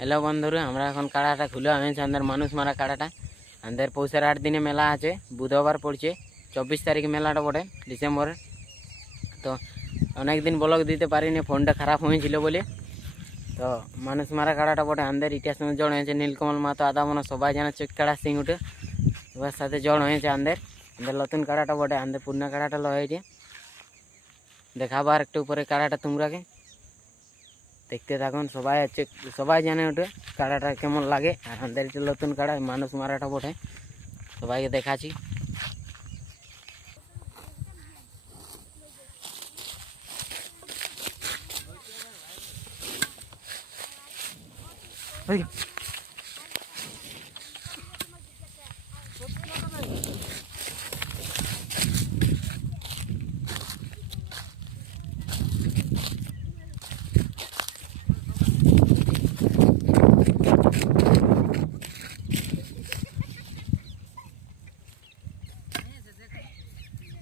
Hello বন্ধুরা, আমরা এখন কাড়াটা খুলে আনেছি আমাদের মানুষ মারা কাড়াটা। আমাদের পৌষের 8 দিনে মেলা আছে, বুধবার পড়ছে 24 তারিখে মেলাটা বটে ডিসেম্বরের। তো অনেক দিন ব্লগ দিতে পারিনি, ফোনটা খারাপ হয়েছিল বলে। তো মানুষ মারা কাড়াটা বটে আমাদের ইতিহাস সঙ্গে জড় হয়েছে নীলকমল মাতো আদা মনে সবাই জানে চোখ কাড়া সিং উঠে সবার সাথে জড় হয়েছে আমাদের নতুন কাড়াটা বটে। আমাদের পুরনো কাড়াটা হয়েছে, দেখাবার একটু উপরে কাড়াটা তোমরাকে দেখতে থাকুন। সবাই জানে ওটা কাড়াটা কেমন লাগে। আর আমাদের এটা নতুন কাড়া মানুষ মারাটা বটে, সবাইকে দেখাচ্ছি।